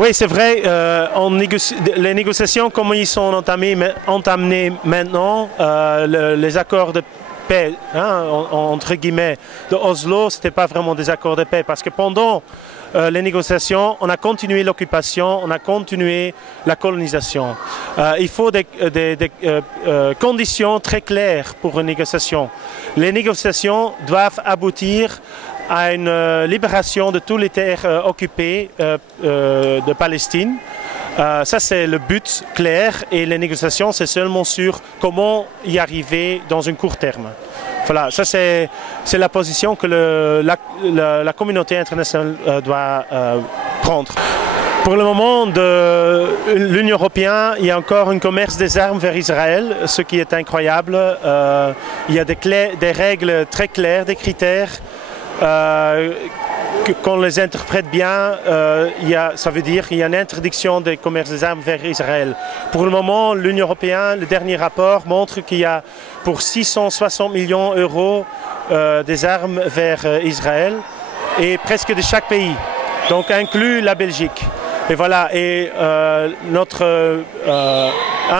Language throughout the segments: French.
Oui, c'est vrai, les négociations, comme ils sont entamées maintenant, les accords de paix, hein, entre guillemets, de Oslo, ce n'était pas vraiment des accords de paix, parce que pendant les négociations, on a continué l'occupation, on a continué la colonisation. Il faut des conditions très claires pour une négociation. Les négociations doivent aboutir à une libération de toutes les terres occupées de Palestine. Ça, c'est le but clair, et les négociations, c'est seulement sur comment y arriver dans un court terme. Voilà, ça c'est la position que la communauté internationale doit prendre. Pour le moment, de l'Union européenne, il y a encore un commerce des armes vers Israël, ce qui est incroyable. Il y a des règles très claires, des critères. Qu'on les interprète bien, ça veut dire qu'il y a une interdiction des commerces des armes vers Israël. Pour le moment, l'Union européenne, le dernier rapport montre qu'il y a pour 660 millions d'euros des armes vers Israël, et presque de chaque pays, donc inclus la Belgique. Et voilà, et un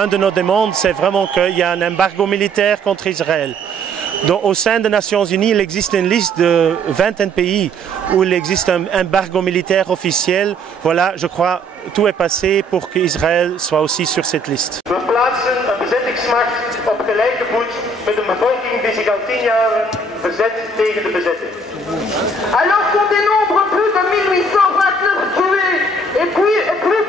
de nos demandes, c'est vraiment qu'il y ait un embargo militaire contre Israël. Donc, au sein des Nations Unies, il existe une liste de 20 pays où il existe un embargo militaire officiel. Voilà, je crois tout est passé pour qu'Israël soit aussi sur cette liste. We plaatsen een bezettingsmacht op gelijke voet met een bevolking die zich al 10 jaar verzet tegen de bezetting. Alors qu'on dénombre plus de 1829 tués et plus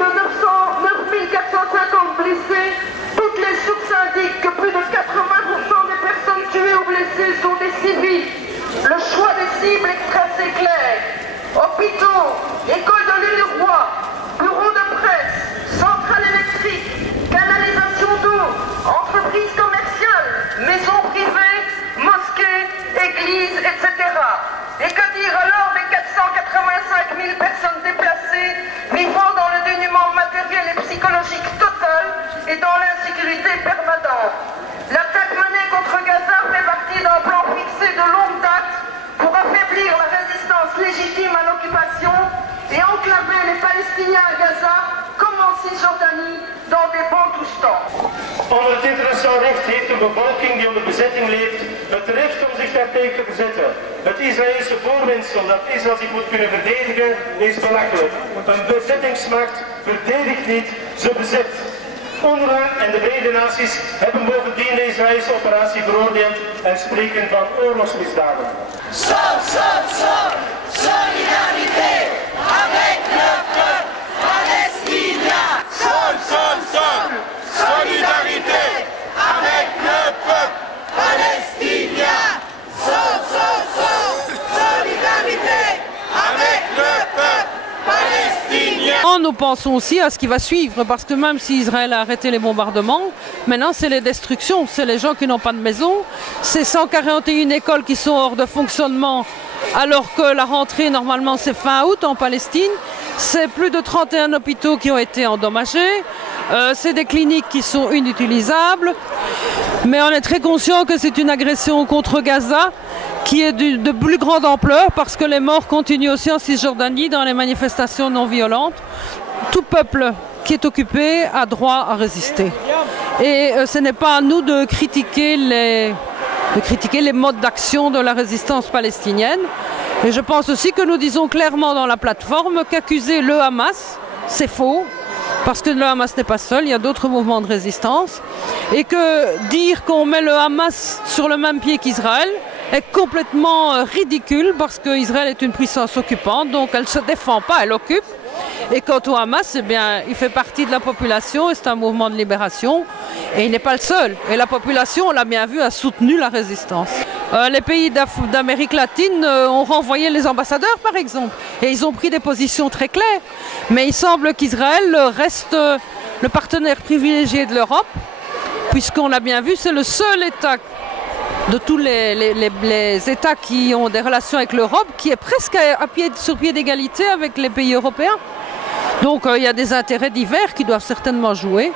de 9450 blessés, toutes les sources indiquent que plus de 80% des personnes tuées ou blessées sont des civils. Le choix des cibles est assez clair. Hôpitaux, écoles de l'île du Roi, bureaux de presse, centrales électriques, canalisation d'eau, entreprises commerciales, maisons privées, mosquées, églises, etc. Et que dire alors des 485 000 personnes déplacées, vivant dans le dénuement matériel et psychologique total et dans l'insécurité permanente? L'attaque menée contre Gaza fait partie d'un plan fixé de longue date pour affaiblir la résistance légitime à l'occupation et enclaver les Palestiniens à Gaza, comme en Cisjordanie, dans des bons toestanden. Onder het internationaal recht heeft een bevolking die onder bezetting leeft het recht om zich daartegen te verzetten. Het Israëlse voorwendsel dat Israël zich moet kunnen verdedigen is belachelijk. Een bezettingsmacht verdedigt niet, ze bezet. UNRWA en de Verenigde Naties hebben bovendien de Israëlse operatie veroordeeld en spreken van oorlogsmisdaden. Solidarité avec le peuple palestinien. Solidarité avec le peuple palestinien. Solidarité avec le peuple palestinien. Nous pensons aussi à ce qui va suivre, parce que même si Israël a arrêté les bombardements, maintenant c'est les destructions, c'est les gens qui n'ont pas de maison, c'est 141 écoles qui sont hors de fonctionnement, alors que la rentrée normalement c'est fin août en Palestine, c'est plus de 31 hôpitaux qui ont été endommagés, c'est des cliniques qui sont inutilisables, mais on est très conscient que c'est une agression contre Gaza qui est de plus grande ampleur, parce que les morts continuent aussi en Cisjordanie dans les manifestations non violentes. Tout peuple qui est occupé a droit à résister. Et ce n'est pas à nous de critiquer les modes d'action de la résistance palestinienne. Et je pense aussi que nous disons clairement dans la plateforme qu'accuser le Hamas, c'est faux, parce que le Hamas n'est pas seul, il y a d'autres mouvements de résistance. Et que dire qu'on met le Hamas sur le même pied qu'Israël est complètement ridicule, parce qu'Israël est une puissance occupante, donc elle ne se défend pas, elle occupe. Et quant au Hamas, eh bien, il fait partie de la population et c'est un mouvement de libération. Et il n'est pas le seul. Et la population, on l'a bien vu, a soutenu la résistance. Les pays d'Amérique latine ont renvoyé les ambassadeurs, par exemple. Et ils ont pris des positions très claires. Mais il semble qu'Israël reste le partenaire privilégié de l'Europe, puisqu'on l'a bien vu, c'est le seul État de tous les États qui ont des relations avec l'Europe, qui est presque sur pied d'égalité avec les pays européens. Donc il y a des intérêts divers qui doivent certainement jouer.